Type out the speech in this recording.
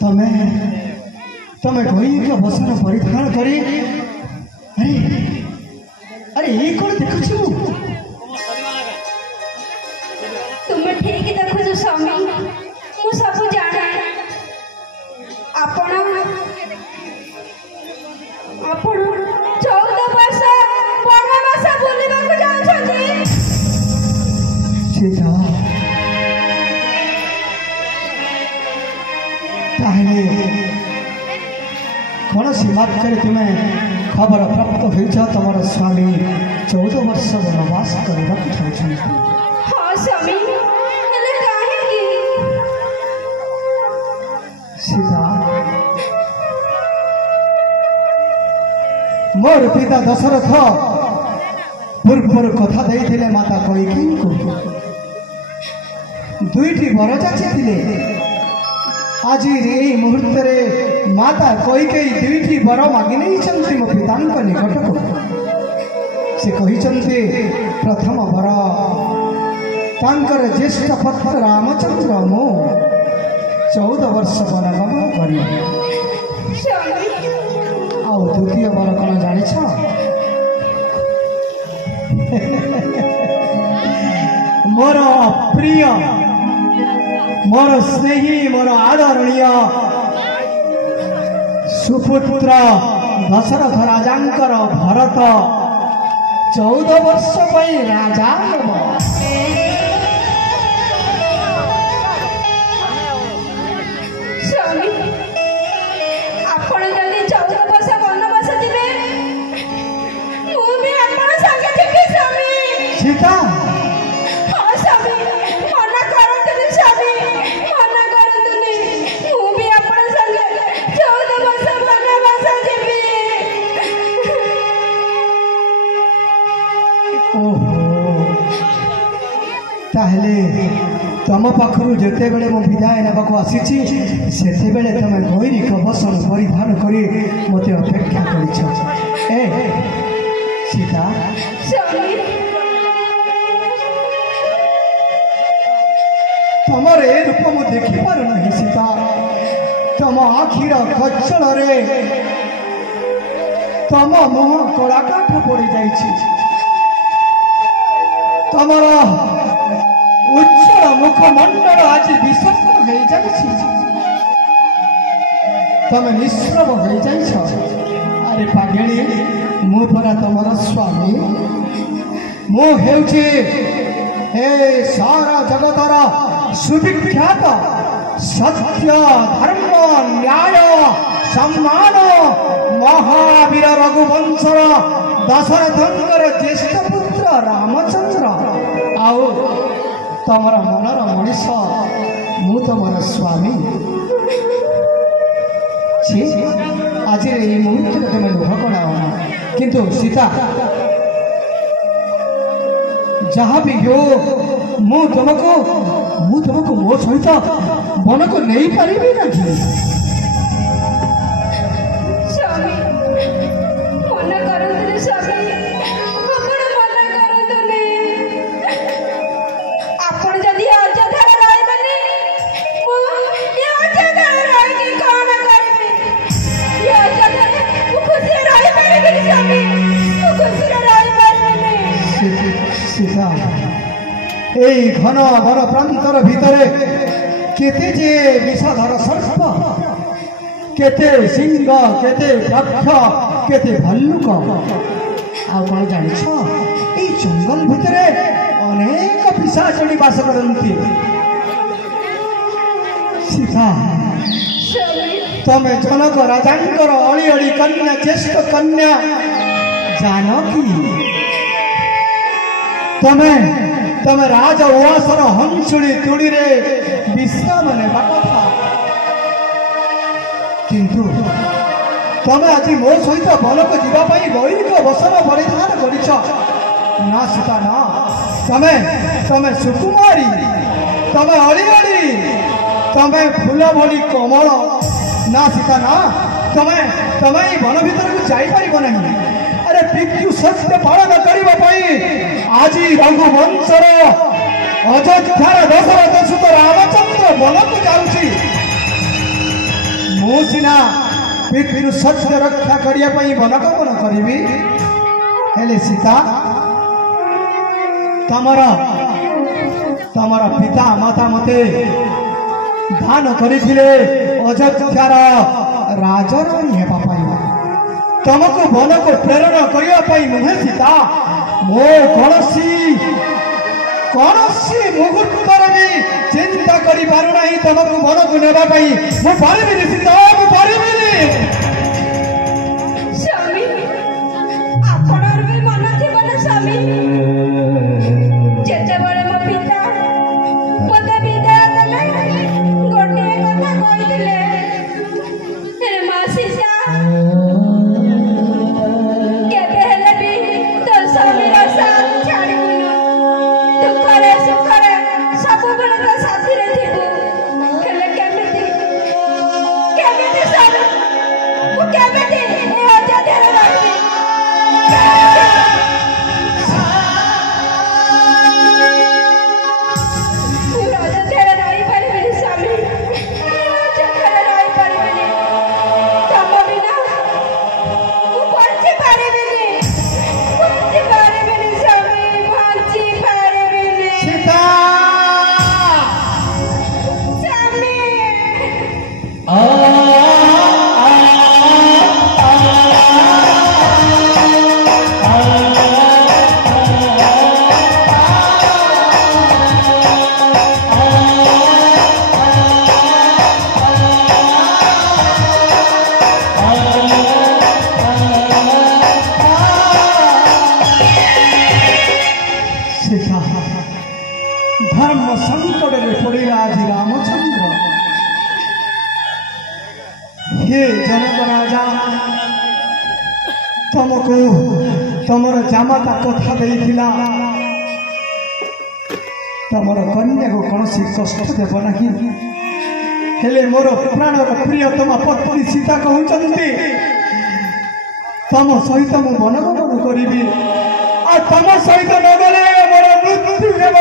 तमें तमें कोई के बसन परिधान करी अरे अरे ये कौन देखु तुम ठीक देखु स्वामी मु सब जाने आपण आपण 14 वर्ष वनवास बुलिबा को जाउछथि सीता ताहले कौन सी मार्ग तुम्हें खबर प्राप्त हो तुम स्वामी 14 वर्ष वनवास करने चाहते हाँ स्वामी हेले काहे की सीता मोर पिता दशरथ पूर्व कथा देते माता कैकेयी को दुईटी वर जाचिले आज मुहूर्त रे माता कैकेयी दुईटी वर मागि नहीं मो पिता निकट को से कहते प्रथम वर तांकर ज्येष्ठ पुत्र रामचंद्र मो 14 वर्ष वनगमन करी आउ द्वितीय वर कौन जान मोर प्रिय मोर स्नेही मोर आदरणीय सुपुत्र दशरथ राजांकर भरत 14 वर्ष राजा स्वामी आपण जल्दी 14 वर्ष वनवास जिबे मु भी आपण संगे जिबे स्वामी सीता हाँ स्वामी मना करंतुनी स्वामी मना करंतुनी मु भी आपण संगे 14 वर्ष वनवास जिबे ओहो ताहले तुम पाखु जिते बड़े मो विदाय नाक आसी से तुम गैरिक बसन परिधान कर मत अपेक्षा कर सीता तुमर ए रूप मुझे देखी पार नहीं सीता तुम आखिर गजल रे तुम मुह कलाकाठ पड़ जा तुमर उज्जवल मुखमंडल आज विषम हो जाए तुम निश्रव हो जाइछ अरे पागेणी मु परा तुमर स्वामी मु हेउछि हे सारा जगतर सुविख्यात सत्य धर्म न्याय सम्मान महावीर रघुवंशर दशरथंकर ज्येष्ठ पुत्र रामचंद्र आओ तमर मनर मनीष मु तमर स्वामी आज मुहूर्त तुम लुह कड़ाओ किंतु सीता जहाँ भी हो मु तुमको मो सहित मन को नहीं पारि ना सीता यही घन घन प्रांतर भितरे केते जे विषधर सर्प केते सिंह केते यक्ष केते भल्लुक आ कौन जान जंगल भितरे अनेक पिशाचणी बास करती सीता तमें जनक राजांकर अली अली कन्या ज्येष्ठ कन्या जानकी तमें राज उवासर हंसुड़ी तुड़ी रे विश्राम नेबा कथा किंतु तमें आज मो सहित वन को जावाई गैरिक बसन परिधान करिछ ना सीता ना तमें सुकुमारी तमें अली तमें फूल भली कमल ना सीता ना तमें वन भीतर को जापर नहीं अरे पितृ सत्य पालन करने आज रघुवंशर अयोध्यार दशरथ सुत रामचंद्र वन को जाऊँगी ମୁଁ ସିନା ପୃଥିବୀରୁ ସତ୍ୟ ରକ୍ଷା କରିବା ପାଇଁ ବନଗମନ କରିବି, ହେଲେ ସୀତା ତମର ପିତା ମାତା ମତେ ଦାନ କରିଥିଲେ ଅଯୋଧ୍ୟାର ରାଜରାଣୀ ହେବା ପାଇଁ। ତମକୁ ବନକୁ ପ୍ରେରଣ କରିବା ପାଇଁ ନୁହେଁ ସୀତା। ମୋ କୌଣସି ମୁହୂର୍ତ୍ତରେ ବି ଚିନ୍ତା କରିପାରୁନାହିଁ ତମକୁ ବନକୁ ନେବା ପାଇଁ। ମୁଁ ପାରିବିନି ସୀତା, ମୁଁ ପାରିବିନି। ସ୍ୱାମୀ, ଆପଣଙ୍କର ବି ମନ ଥିବ ନା ସ୍ୱାମୀ, ଯେତେବେଳେ ମୋ ପିତା ମୋତେ ବିଦାୟ ଦେଲେ ଗୋଟିଏ କଥା କହିଥିଲେ, ହେଲେ ମା ସୀତା କେବେ ହେଲେ ବି ତୋ ସ୍ୱାମୀର ସାଥ ଛାଡ଼ିବୁନୁ, ଦୁଃଖରେ ସୁଖରେ ସବୁବେଳେ ତୋ ସାଥିରେ ଥିବୁ। ହେଲେ କେମିତି ସ୍ୱାମୀ, ମୁଁ କେମିତି ଏ ଅଯୋଧ୍ୟାରେ ରହିବି? ମୁଁ ଅଯୋଧ୍ୟାରେ ରହିପାରିବିନି ସ୍ୱାମୀ, ମୁଁ ଅଯୋଧ୍ୟାରେ ରହିପାରିବିନି। ତମ ବିନା ମୁଁ ବଞ୍ଚି ପାରିବିନି ସ୍ୱାମୀ, ବଞ୍ଚି ପାରିବିନି ସୀତା ସ୍ୱାମୀ। ସୀତା ଧର୍ମ ସଂକଟରେ ପଡ଼ିଲା ଆଜି ରାମଚନ୍ଦ୍ର। ହେ ଜନକ ରାଜା, ତମକୁ ତମର ଜାମାତା କଥା ଦେଇଥିଲା ତମର କନ୍ୟାକୁ କୌଣସି କଷ୍ଟ ଦେବ ନାହିଁ। ହେଲେ ମୋର ପ୍ରାଣର ପ୍ରିୟତମ ପତ୍ନୀ ସୀତା କହୁଛନ୍ତି ତମ ସହିତ ମୁଁ ବନଗମନ କରିବି, ଆଉ ତମ ସହିତ ନ ଗଲେ ମୋର ମୃତ୍ୟୁ ହେବ।